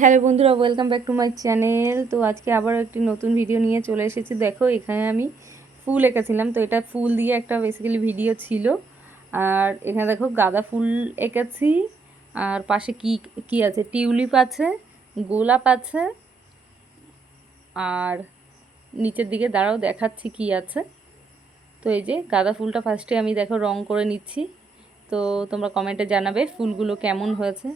Hello বন্ধুরা, welcome back to my channel. তো আজকে আবার একটি নতুন ভিডিও নিয়ে চলে এসেছি। দেখো, এখানে আমি ফুল এঁকেছিলাম, তো এটা ফুল দিয়ে একটা বেসিক্যালি ভিডিও ছিল। আর এখানে দেখো গাঁদা ফুল এঁকেছি। আর পাশে কি কি আছে, টিউলিপ আছে, গোলাপ আছে, আর নিচের দিকে দাঁড়াও দেখাচ্ছি কি আছে। তো এই যে গাঁদা ফুলটা ফার্স্টে আমি দেখো রং করে নিচ্ছি। তো তোমরা কমেন্টে জানাবে ফুলগুলো কেমন হয়েছে।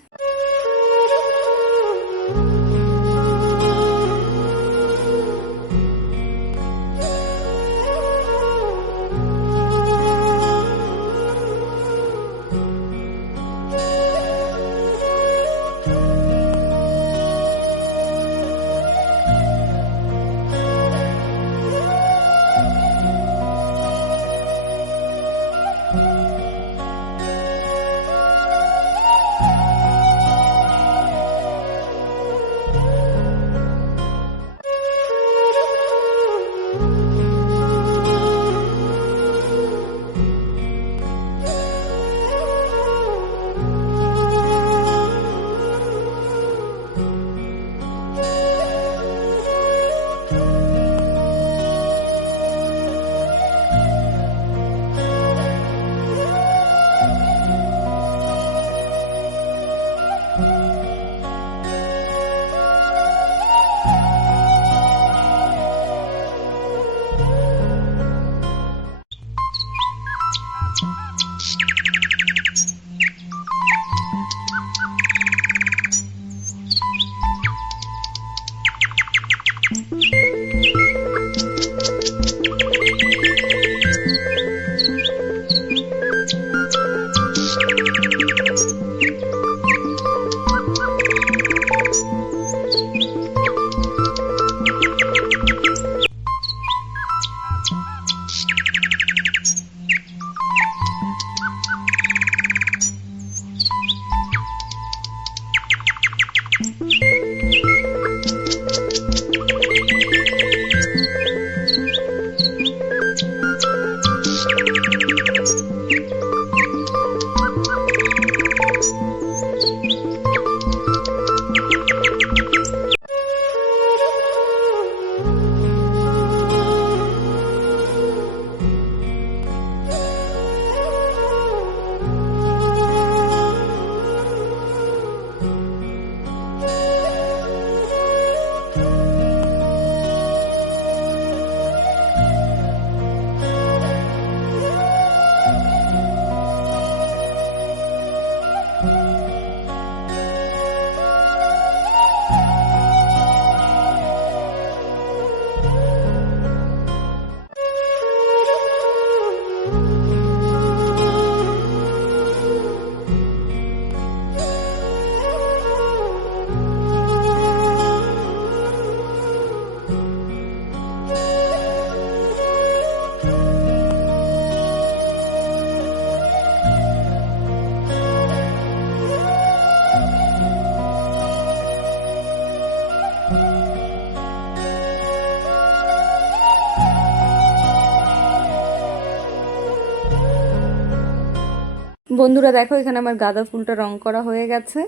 বন্ধুরা দেখো, এখানে আমার গাঁদা ফুলটা রং করা হয়ে গেছে।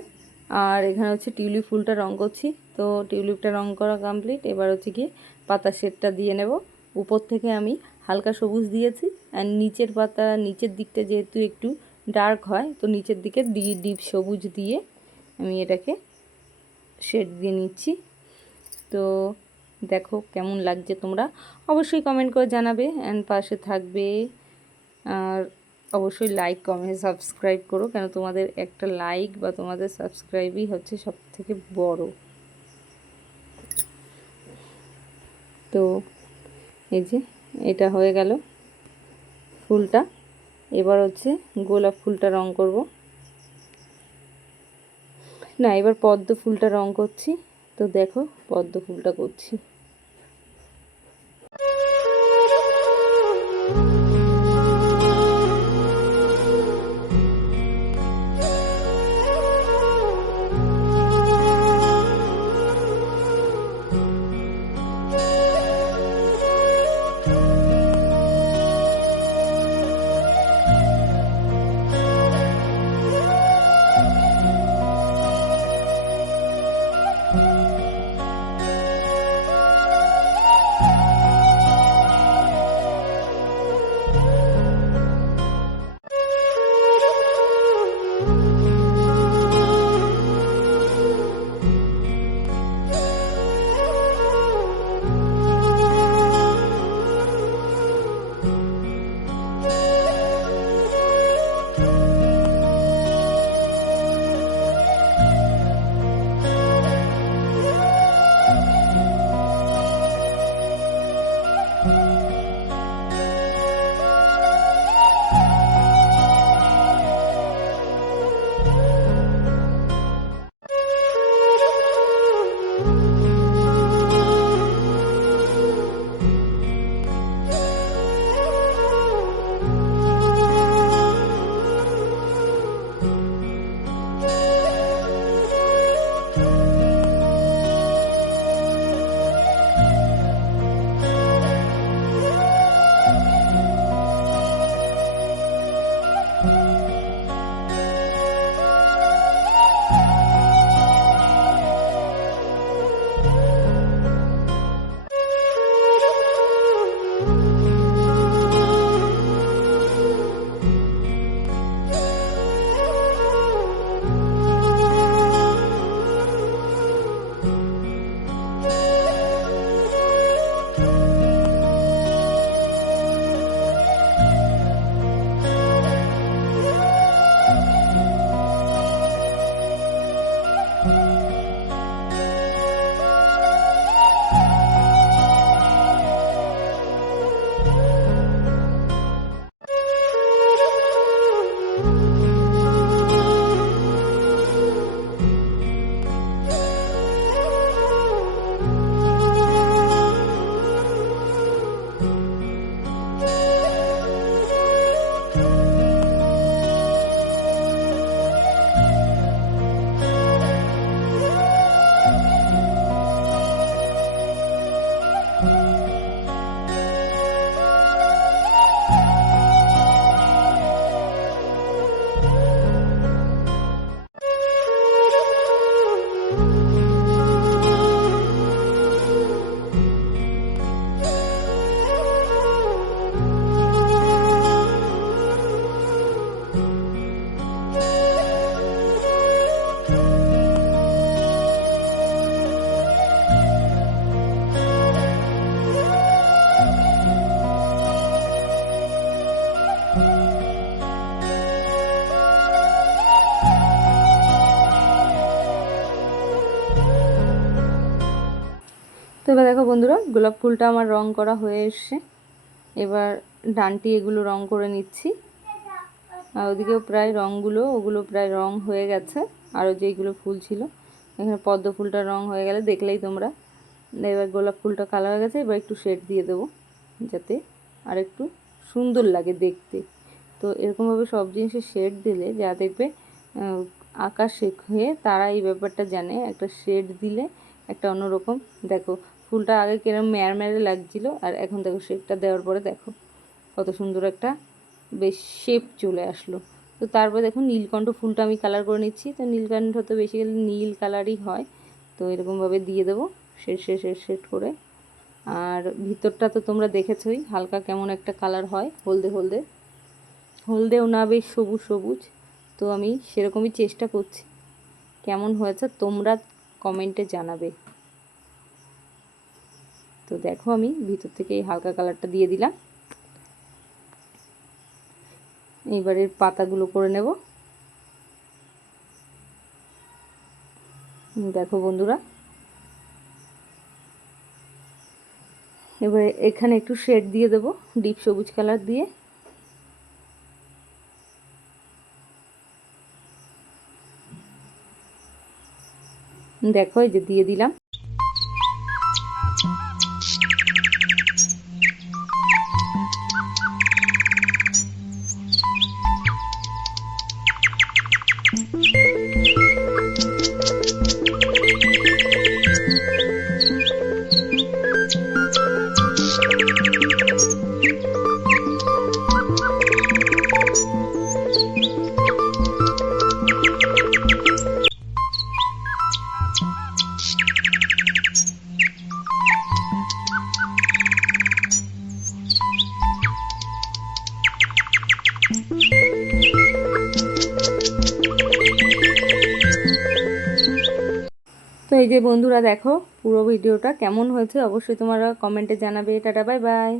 আর এখানে হচ্ছে টিউলিপ ফুলটা রং করছি। তো টিউলিপটা রং করা কমপ্লিট। এবার হচ্ছে গিয়ে পাতা শেডটা দিয়ে নেব। উপর থেকে আমি হালকা সবুজ দিয়েছি, আর নিচের পাতা নিচের দিকটা যেহেতু একটু ডার্ক হয়, তো নিচের দিকে ডিপ সবুজ দিয়ে আমি এটাকে শেড দিয়ে নিচ্ছি। তো দেখো কেমন লাগছে, তোমরা অবশ্যই কমেন্ট করে জানাবে। অ্যান্ড পাশে থাকবে, আর অবশ্যই লাইক কমেন্ট সাবস্ক্রাইব করো, কেন তোমাদের একটা লাইক বা তোমাদের সাবস্ক্রাইবই হচ্ছে সব থেকে বড়। তো এই যে এটা হয়ে গেল ফুলটা। এবার হচ্ছে গোলাপ ফুলটা রং করব, না এবার পদ্ম ফুলটা রং করছি। তো দেখো পদ্ম ফুলটা করছি। এবার দেখো বন্ধুরা, গোলাপ ফুলটা আমার রং করা হয়ে এসছে। এবার ডান্টি এগুলো রং করে নিচ্ছি। আর ওদিকেও প্রায় ওগুলো প্রায় রং হয়ে গেছে। আরও যেইগুলো ফুল ছিল, এখানে পদ্ম ফুলটা রং হয়ে গেলে দেখলেই তোমরা। এবার গোলাপ ফুলটা কালার হয়ে গেছে, এবার একটু শেড দিয়ে দেবো যাতে আর একটু সুন্দর লাগে দেখতে। তো এরকমভাবে সব জিনিসে শেড দিলে যা দেখবে আঁকা শেখে তারা এই ব্যাপারটা জানে, একটা শেড দিলে একটা অন্যরকম। দেখো ফুলটা আগে কিরকম ম্যাড় লাগছিল, আর এখন দেখো শেডটা দেওয়ার পরে দেখো কত সুন্দর একটা বেশ শেপ চলে আসলো। তো তারপর দেখো নীলকণ্ঠ ফুলটা আমি কালার করে নিচ্ছি। তো নীলকণ্ঠ তো বেসিক্যালি নীল কালারই হয়। তো এরকমভাবে দিয়ে দেবো শেড করে। আর ভিতরটা তো তোমরা দেখেছোই হালকা কেমন একটা কালার হয়, হলদেও না, বেশ সবুজ। তো আমি সেরকমই চেষ্টা করছি। কেমন হয়েছে তোমরা কমেন্টে জানাবে। তো দেখো আমি ভিতর থেকে এই হালকা কালারটা দিয়ে দিলাম। এবারে পাতাগুলো করে নেব। দেখো বন্ধুরা, এবারে এখানে একটু শেড দিয়ে দেবো ডিপ সবুজ কালার দিয়ে। দেখো এই যে দিয়ে দিলাম। তো এই যে বন্ধুরা দেখো পুরো ভিডিওটা কেমন হয়েছে অবশ্যই তোমরা কমেন্টে জানাবে। Tata, bye bye.